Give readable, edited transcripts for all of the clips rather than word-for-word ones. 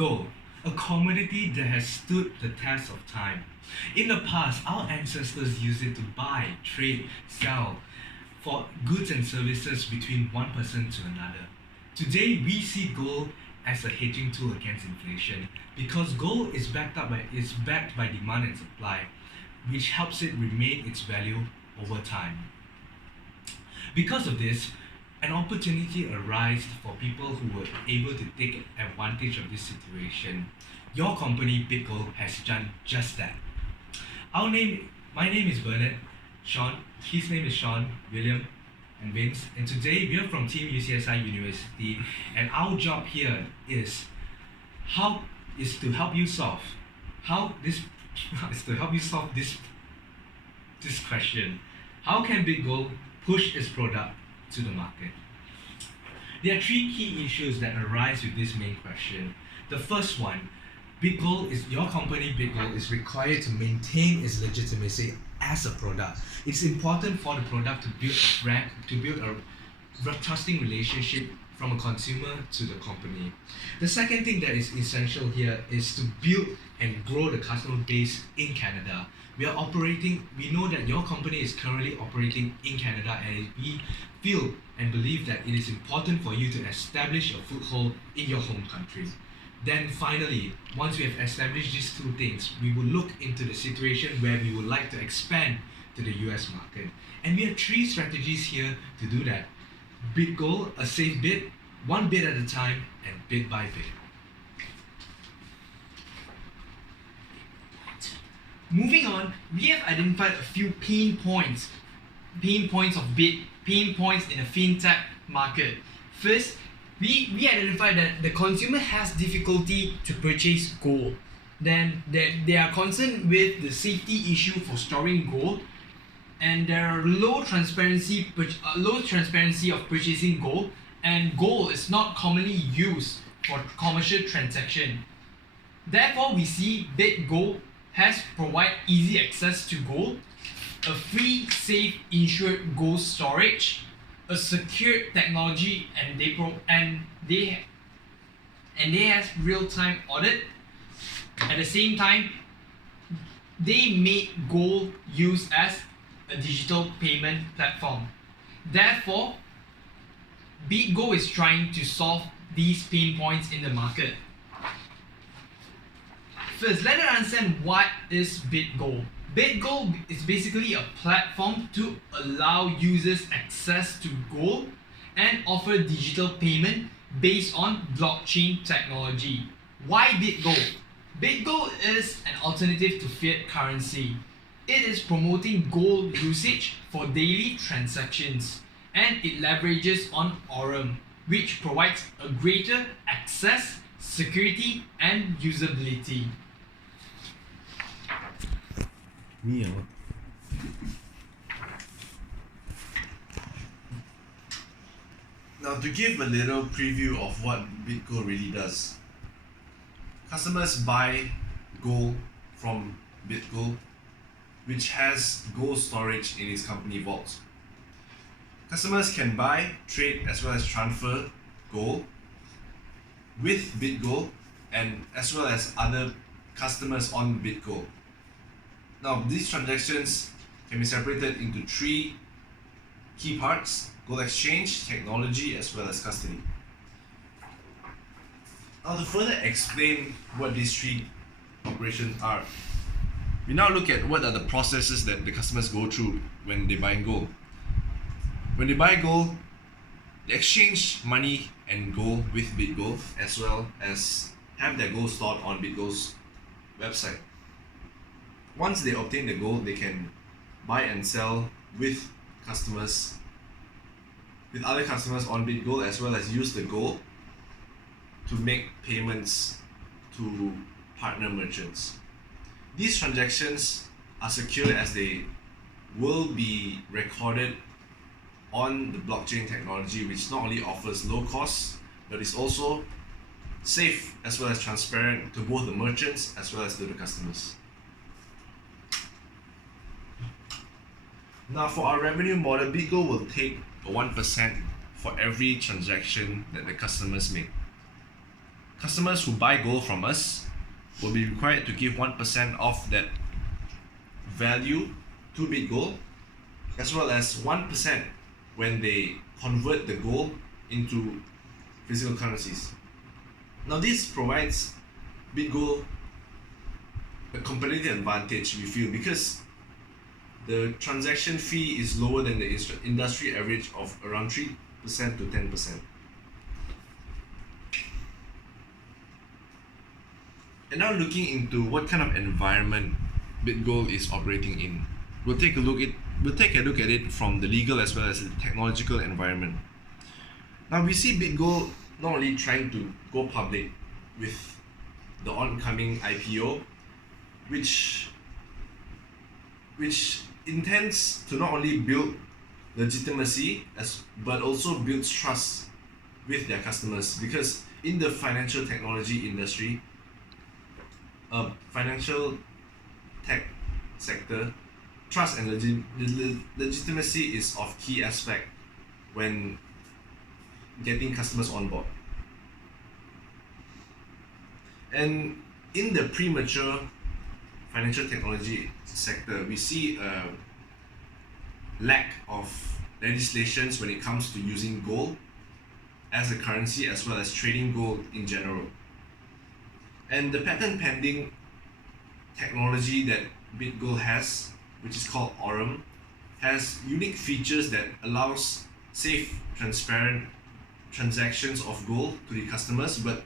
Gold, a commodity that has stood the test of time. In the past, our ancestors used it to buy, trade, sell for goods and services between one person to another. Today, we see gold as a hedging tool against inflation because gold is backed by demand and supply, which helps it remain its value over time. Because of this, an opportunity arises for people who were able to take advantage of this situation. Your company, BitGold, has done just that. My name is Bernard, Sean, his name is Sean, William, and Vince, and today we are from Team UCSI University, and our job here is to help you solve this question. How can BitGold push its product to the market? There are three key issues that arise with this main question. The first one, your company BitGold is required to maintain its legitimacy as a product. It's important for the product to build a brand, to build a trusting relationship from a consumer to the company. The second thing that is essential here is to build and grow the customer base in Canada. We know that your company is currently operating in Canada, and we feel and believe that it is important for you to establish a foothold in your home country. Then finally, once we have established these two things, we will look into the situation where we would like to expand to the US market. And we have three strategies here to do that. BitGold, a safe bit, one bit at a time, and bit by bit. Moving on, we have identified a few pain points in the fintech market. First, we identified that the consumer has difficulty to purchase gold. Then they are concerned with the safety issue for storing gold, and there are low transparency of purchasing gold, and gold is not commonly used for commercial transaction. Therefore, we see BitGold has provide easy access to gold, a free, safe, insured gold storage, a secured technology, and they have real-time audit. At the same time, they made gold used as a digital payment platform. Therefore, BitGold is trying to solve these pain points in the market. First, let us understand what is BitGold. BitGold is basically a platform to allow users access to gold and offer digital payment based on blockchain technology. Why BitGold? BitGold is an alternative to fiat currency. It is promoting gold usage for daily transactions, and it leverages on Aurum, which provides a greater access, security, and usability. Now, to give a little preview of what BitGold really does. Customers buy gold from BitGold, which has gold storage in its company vault. Customers can buy, trade, as well as transfer gold with BitGold and as well as other customers on BitGold. Now, these transactions can be separated into three key parts: gold exchange, technology, as well as custody. Now, to further explain what these three operations are, we now look at what are the processes that the customers go through when they buy gold. When they buy gold, they exchange money and gold with BitGold, as well as have their gold stored on BitGold's website. Once they obtain the gold, they can buy and sell with other customers on BitGold, as well as use the gold to make payments to partner merchants. These transactions are secure as they will be recorded on the blockchain technology, which not only offers low cost, but is also safe as well as transparent to both the merchants as well as to the customers. Now, for our revenue model, BitGold will take a 1% for every transaction that the customers make. customers who buy gold from us will be required to give 1% of that value to BitGold, as well as 1% when they convert the gold into physical currencies. Now this provides BitGold a competitive advantage, we feel, because the transaction fee is lower than the industry average of around 3% to 10%. And now looking into what kind of environment BitGold is operating in, we'll take a look at it from the legal as well as the technological environment. Now we see BitGold not only trying to go public with the oncoming IPO, which intends to not only build legitimacy but also builds trust with their customers, because in the financial technology industry, financial tech sector, trust and legitimacy is of key aspect when getting customers on board. And in the premature financial technology sector, we see a lack of legislations when it comes to using gold as a currency as well as trading gold in general. And the patent pending technology that BitGold has, which is called Aurum, has unique features that allows safe, transparent transactions of gold to the customers, but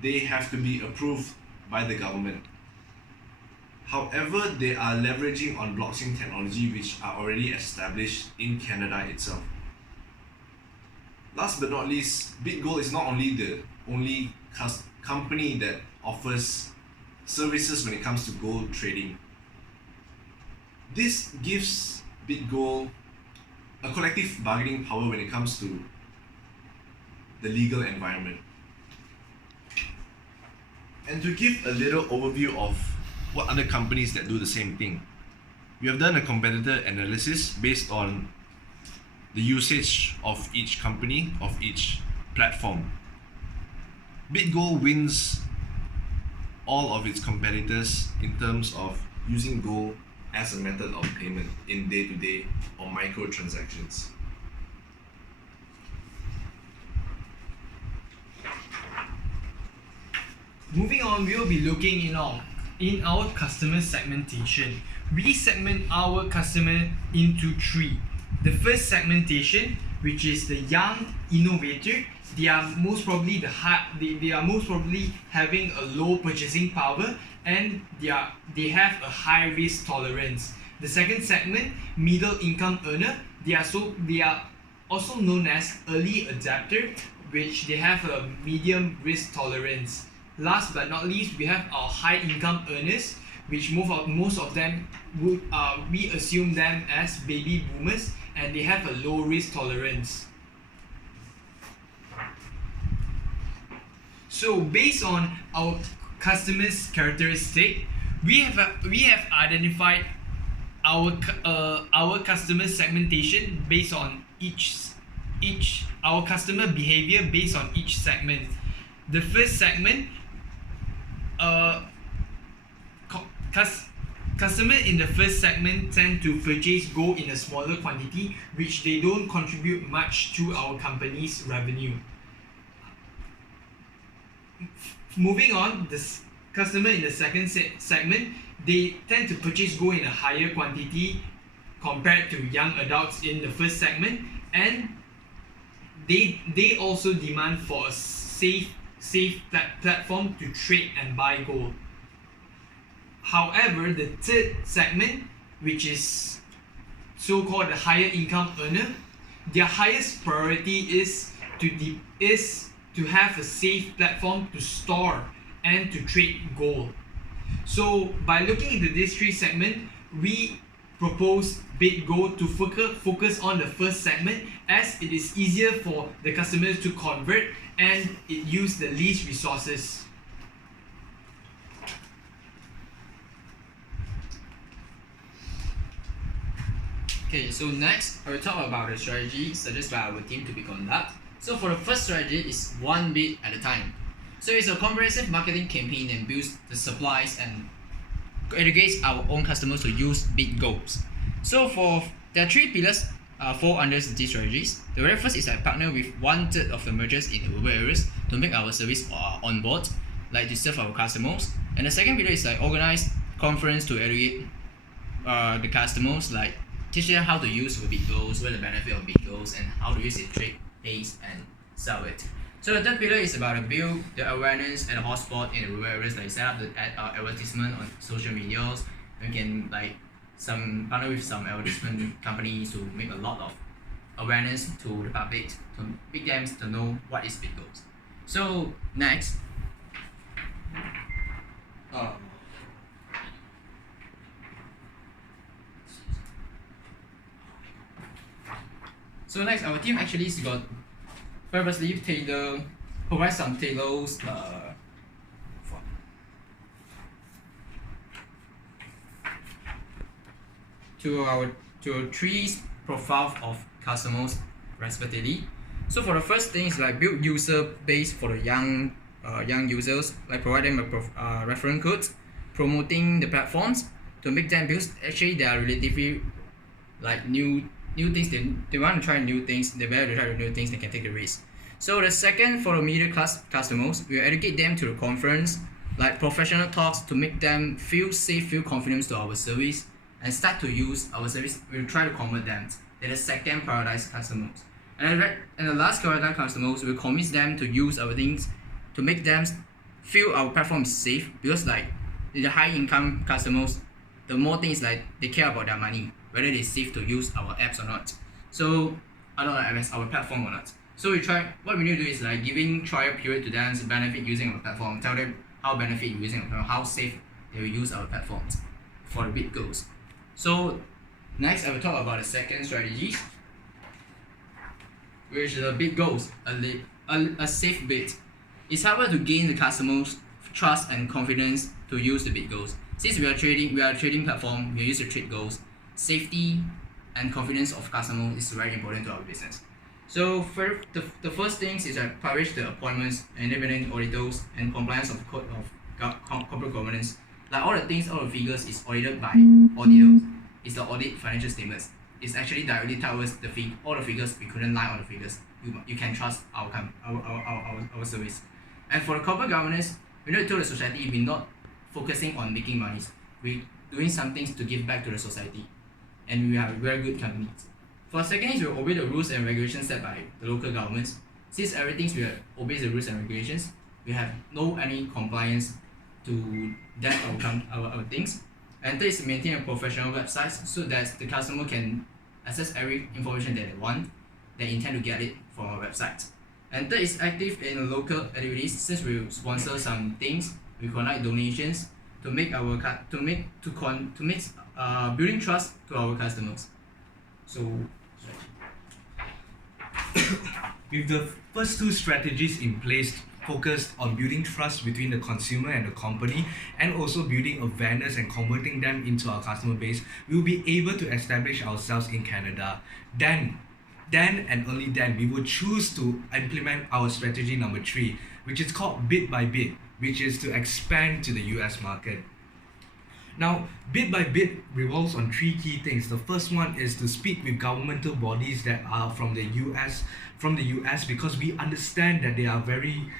they have to be approved by the government. However, they are leveraging on blockchain technology which are already established in Canada itself. Last but not least, BitGold is not only the only company that offers services when it comes to gold trading. This gives BitGold a collective bargaining power when it comes to the legal environment. And to give a little overview of what other companies that do the same thing, we have done a competitor analysis based on the usage of each company, of each platform. BitGold wins all of its competitors in terms of using gold as a method of payment in day-to-day or micro transactions. Moving on, we will be looking in our customer segmentation. We segment our customer into three. The first segmentation, which is the young innovator, they are most probably they are most probably having a low purchasing power, and they have a high risk tolerance. The second segment, middle income earner, they are also known as early adapter, which they have a medium risk tolerance. Last but not least, we have our high income earners, which most of them would we assume them as baby boomers, and they have a low risk tolerance. So based on our customers' characteristic, we have identified our customer segmentation based on our customer behavior based on each segment. The first segment, customer in the first segment tend to purchase gold in a smaller quantity, which they don't contribute much to our company's revenue. Moving on, the customer in the second segment, they tend to purchase gold in a higher quantity compared to young adults in the first segment, and they also demand for a safe platform to trade and buy gold. However, the third segment, which is so-called the higher income earner, their highest priority is to have a safe platform to store and to trade gold. So by looking into these three segments, we propose BitGold to focus on the first segment, as it is easier for the customers to convert and it uses the least resources. Okay, so next I will talk about the strategy suggested by our team to be conducted. So for the first strategy is one bit at a time. So it's a comprehensive marketing campaign that builds the supplies and educates our own customers to use BitGold. So there are three pillars fall under these strategies. The very first is I partner with 1/3 of the merchants in the rural areas to make our service on board, like to serve our customers. And the second pillar is like organize conference to educate the customers, like teach them how to use BitGold, what the benefit of BitGold, and how to use it, trade, pays, and sell it. So the third pillar is about build the awareness and the hotspot in the rural areas, like set up the advertisement on social medias. You can like partner with some advertisement companies to make a lot of awareness to the public to make them to know what is BitGold. So next, our team actually has got purposely provide some tailors to three profiles of customers respectively. So for the first thing is like build user base for the young users, like provide them a reference codes, promoting the platforms to make them build. Actually, they are relatively like new things. They want to try new things. They better to try new things. They can take the risk. So the second, for the middle class customers, we educate them to the conference, like professional talks to make them feel safe, feel confidence to our service, and start to use our service. We'll try to convert them. Then the second, prioritize customers. And the last, prioritize customers, we'll convince them to use our things to make them feel our platform is safe, because like the high income customers, the more things like they care about their money, whether it's safe to use our apps or not. So I don't know, our platform or not. So what we need to do is like giving trial period to them to benefit using our platform, tell them how benefit using our platform, how safe they will use our platforms for the BitGold. So next I will talk about the second strategy, which is a BitGold, a safe bit. It's harder to gain the customers' trust and confidence to use the BitGold. Since we are a trading platform, we use the trade goals. Safety and confidence of customers is very important to our business. So for the first things is I publish the appointments, independent auditors, and compliance of code of corporate governance. Like all the things, all the figures is audited by auditors. It's the audit financial statements. It's actually directly tells us all the figures. We couldn't lie on the figures. You can trust our service. And for the corporate governance, we need to tell the society we're not focusing on making money. We're doing some things to give back to the society, and we are very good companies. For second is we obey the rules and regulations set by the local governments. Since everything we obey the rules and regulations, we have no any compliance to that our things. And third is maintain a professional website so that the customer can access every information that they want, they intend to get it from our website. And third is active in local activities. Since we sponsor some things, we collect donations to make building trust to our customers. So with the first two strategies in place, focused on building trust between the consumer and the company, and also building awareness and converting them into our customer base, we will be able to establish ourselves in Canada. Then and only then, we will choose to implement our strategy number 3, which is called bit by bit, which is to expand to the US market. Now, bit by bit revolves on 3 key things. The first one is to speak with governmental bodies that are from the US, because we understand that they are very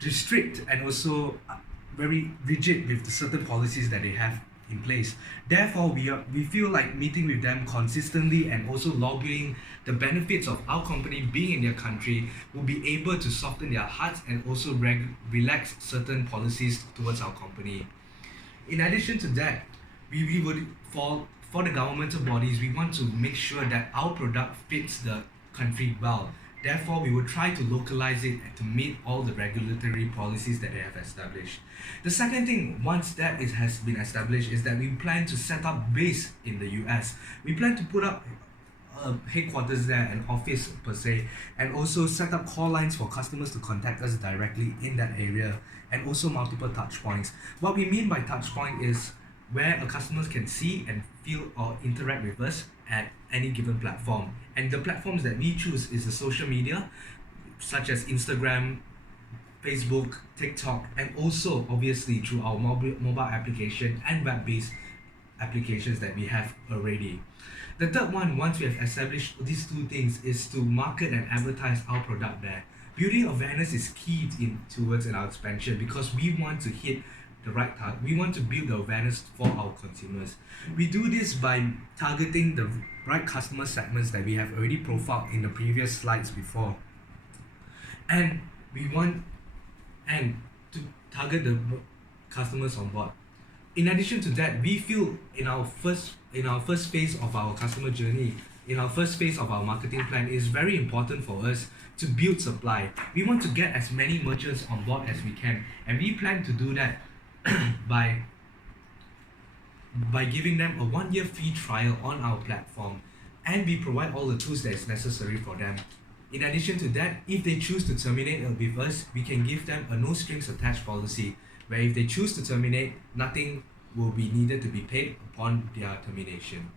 strict and also very rigid with the certain policies that they have in place. Therefore, we feel like meeting with them consistently and also lobbying the benefits of our company being in their country will be able to soften their hearts and also relax certain policies towards our company. In addition to that, we would for the governmental bodies, we want to make sure that our product fits the country well. Therefore, we will try to localize it and to meet all the regulatory policies that they have established. The second thing, once that has been established, is that we plan to set up base in the US. We plan to put up headquarters there, an office per se, and also set up call lines for customers to contact us directly in that area, and also multiple touch points. What we mean by touch point is where a customer can see and feel or interact with us at any given platform. And the platforms that we choose is the social media, such as Instagram, Facebook, TikTok, and also obviously through our mobile application and web-based applications that we have already. The third one, once we have established these two things, is to market and advertise our product there. Building awareness is key towards our expansion because we want to hit the right target. We want to build the awareness for our consumers. We do this by targeting the right customer segments that we have already profiled in the previous slides before. And we want to target the customers on board. In addition to that, we feel in our first phase of our customer journey, in our first phase of our marketing plan, it is very important for us to build supply. We want to get as many merchants on board as we can, and we plan to do that by giving them a 1-year free trial on our platform, and we provide all the tools that is necessary for them. In addition to that, if they choose to terminate with us, we can give them a no strings attached policy, where if they choose to terminate, nothing will be needed to be paid upon their termination.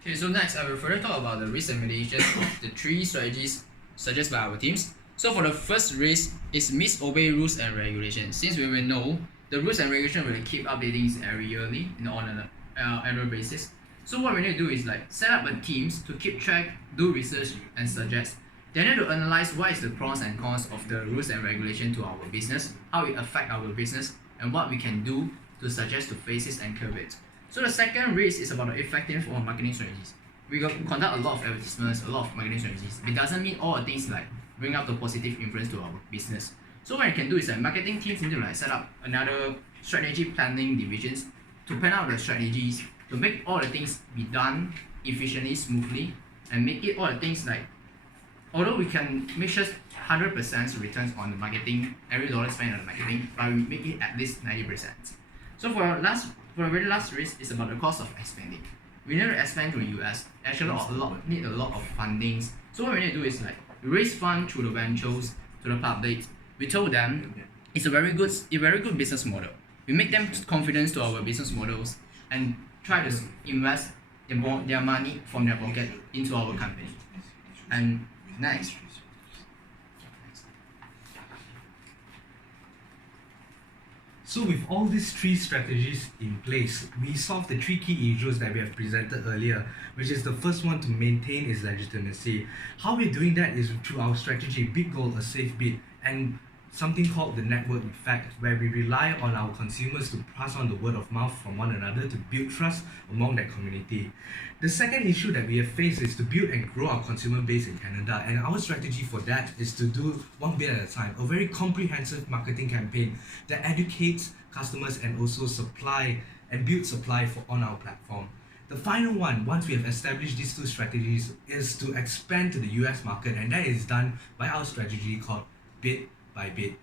Okay, so next I will further talk about the risk and mitigation of the 3 strategies suggested by our teams. So for the first risk is misobey rules and regulations. Since we will know the rules and regulations will keep updating every yearly on an annual basis. So what we need to do is like set up a teams to keep track, do research and suggest. They need to analyze what is the pros and cons of the rules and regulation to our business, how it affect our business, and what we can do to suggest to face it and curb it. So the second risk is about the effectiveness of marketing strategies. We conduct a lot of advertisements, a lot of marketing strategies. It doesn't mean all the things like bring up the positive influence to our business. So what you can do is that marketing teams need to like set up another strategy planning divisions to plan out the strategies to make all the things be done efficiently, smoothly, and make it all the things like, although we can make sure 100% returns on the marketing, every dollar spent on the marketing, but we make it at least 90%. So for the very last risk is about the cost of expanding. We need to expand to the US. Actually, need a lot of fundings. So what we need to do is like raise funds through the ventures to the public. We told them it's a very good business model. We make them confidence to our business models and try to invest their money from their pocket into our company. And next. So with all these 3 strategies in place, we solve the 3 key issues that we have presented earlier, which is the first one, to maintain its legitimacy. How we're doing that is through our strategy, BitGold, a safe bid, and something called the network effect, where we rely on our consumers to pass on the word of mouth from one another to build trust among that community. The second issue that we have faced is to build and grow our consumer base in Canada, and our strategy for that is to do one bit at a time, a very comprehensive marketing campaign that educates customers and also supply and build supply on our platform. The final one, once we have established these 2 strategies, is to expand to the US market, and that is done by our strategy called bit by bit.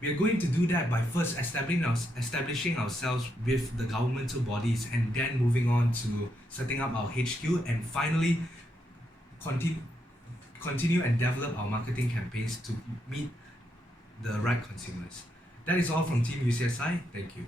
We are going to do that by first establishing ourselves with the governmental bodies, and then moving on to setting up our HQ, and finally continue and develop our marketing campaigns to meet the right consumers. That is all from Team UCSI. Thank you.